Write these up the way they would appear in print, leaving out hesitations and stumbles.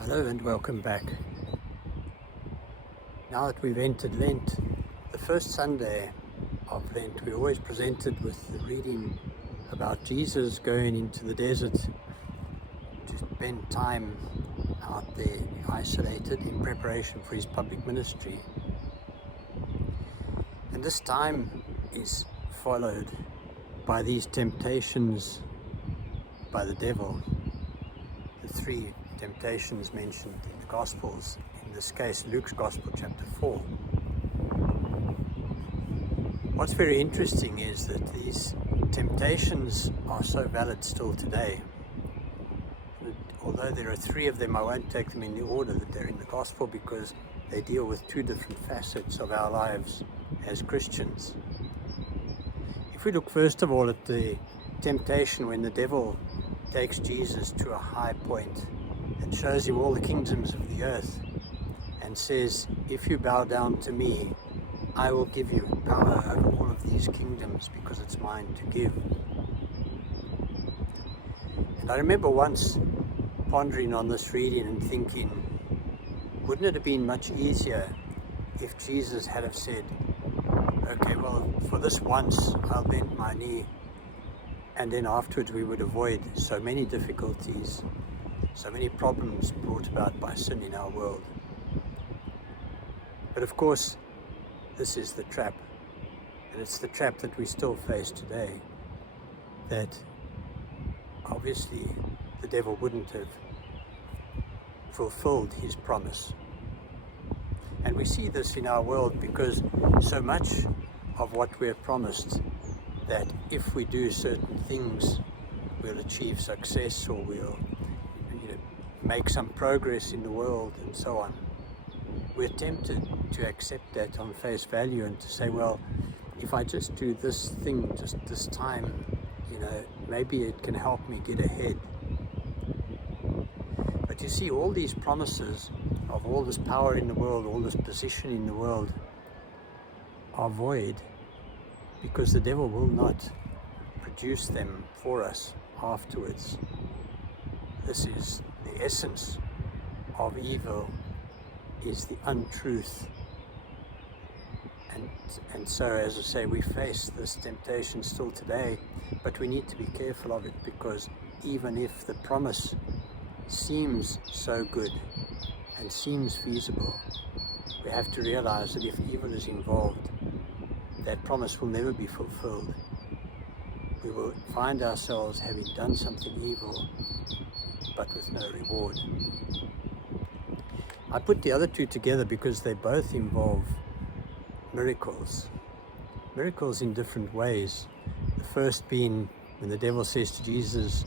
Hello and welcome back. Now that we've entered Lent, the first Sunday of Lent, we're always presented with the reading about Jesus going into the desert to spend time out there isolated in preparation for his public ministry. And this time is followed by these temptations by the devil. The three temptations mentioned in the Gospels, in this case Luke's Gospel chapter 4. What's very interesting is that these temptations are so valid still today. Although there are three of them, I won't take them in the order that they're in the Gospel because they deal with two different facets of our lives as Christians. If we look first of all at the temptation when the devil takes Jesus to a high point and shows him all the kingdoms of the earth and says, if you bow down to me, I will give you power over all of these kingdoms because it's mine to give. And I remember once pondering on this reading and thinking, wouldn't it have been much easier if Jesus had have said, okay, well, for this once I'll bend my knee, and then afterwards we would avoid so many difficulties, so many problems brought about by sin in our world. But of course, this is the trap, and it's the trap that we still face today, that obviously the devil wouldn't have fulfilled his promise. And we see this in our world because so much of what we're promised, that if we do certain things, we'll achieve success or we'll make some progress in the world and so on. We're tempted to accept that on face value and to say, well, if I just do this thing just this time, maybe it can help me get ahead. But you see, all these promises of all this power in the world, all this position in the world are void because the devil will not produce them for us afterwards. This is the essence of evil, is the untruth. And so, as I say, we face this temptation still today, but we need to be careful of it because even if the promise seems so good and seems feasible, we have to realize that if evil is involved, that promise will never be fulfilled. We will find ourselves having done something evil, but with no reward. I put the other two together because they both involve miracles. Miracles in different ways. The first being when the devil says to Jesus,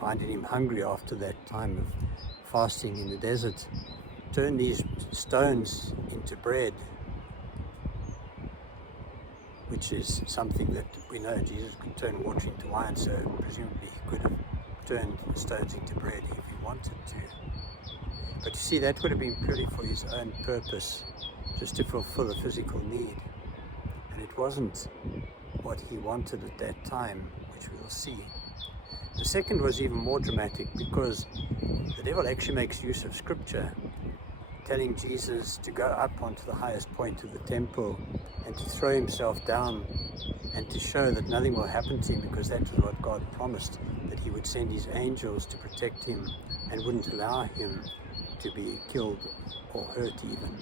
finding him hungry after that time of fasting in the desert, turn these stones into bread, which is something that we know Jesus could turn water into wine, so presumably he could have turned stones into bread if he wanted to. But you see, that would have been purely for his own purpose, just to fulfill a physical need. And it wasn't what he wanted at that time, which we'll see. The second was even more dramatic because the devil actually makes use of scripture, telling Jesus to go up onto the highest point of the temple and to throw himself down and to show that nothing will happen to him because that was what God promised, that he would send his angels to protect him and wouldn't allow him to be killed or hurt even.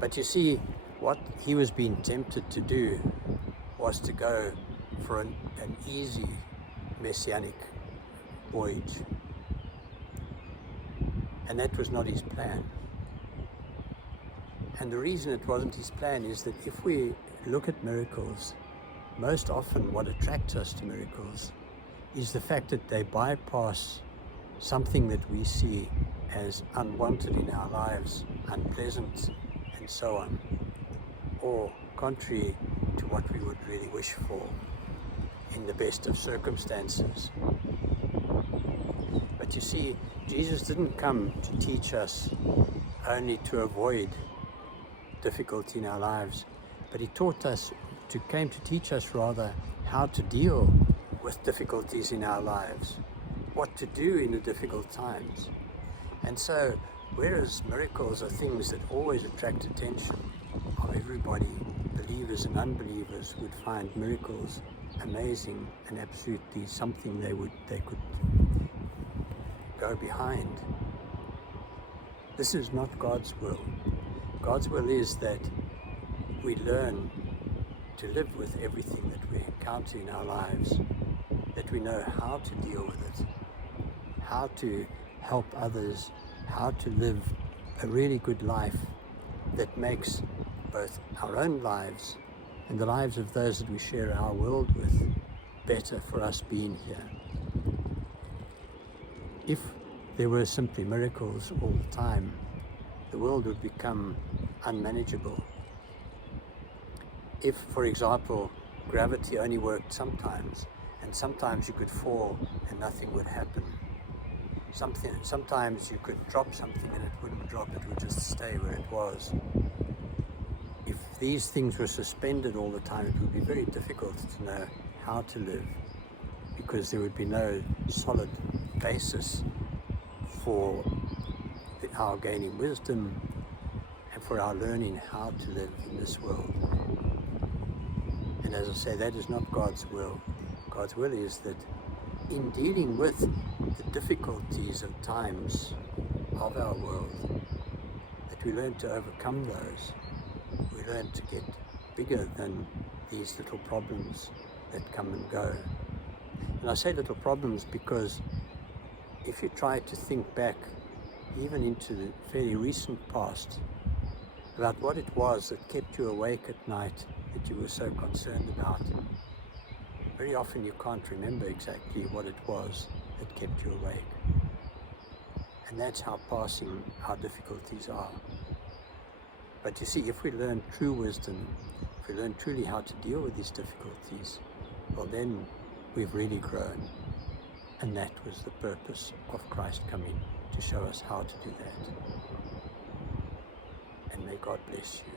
But you see, what he was being tempted to do was to go for an easy messianic voyage. And that was not his plan. And the reason it wasn't his plan is that if we look at miracles, most often what attracts us to miracles is the fact that they bypass something that we see as unwanted in our lives, unpleasant, and so on, or contrary to what we would really wish for in the best of circumstances. But you see, Jesus didn't come to teach us only to avoid difficulty in our lives, but he came to teach us rather how to deal with difficulties in our lives. what to do in the difficult times. And so, whereas miracles are things that always attract attention of everybody, believers and unbelievers would find miracles amazing and absolutely something they could go behind. This is not God's will. God's will is that we learn to live with everything that we encounter in our lives, that we know how to deal with it, how to help others, how to live a really good life that makes both our own lives and the lives of those that we share our world with better for us being here. If there were simply miracles all the time, the world would become unmanageable. If, for example, gravity only worked sometimes, and sometimes you could fall and nothing would happen. Sometimes you could drop something and it wouldn't drop, it would just stay where it was. If these things were suspended all the time, it would be very difficult to know how to live, because there would be no solid basis for our gaining wisdom and for our learning how to live in this world. And as I say, that is not God's will. God's will is that in dealing with the difficulties of times of our world, that we learn to overcome those. We learn to get bigger than these little problems that come and go. And I say little problems because if you try to think back even into the fairly recent past about what it was that kept you awake at night, that you were so concerned about, very often you can't remember exactly what it was that kept you awake. And that's how passing our difficulties are. But you see, if we learn true wisdom, if we learn truly how to deal with these difficulties, well then we've really grown. And that was the purpose of Christ coming, to show us how to do that. And may God bless you.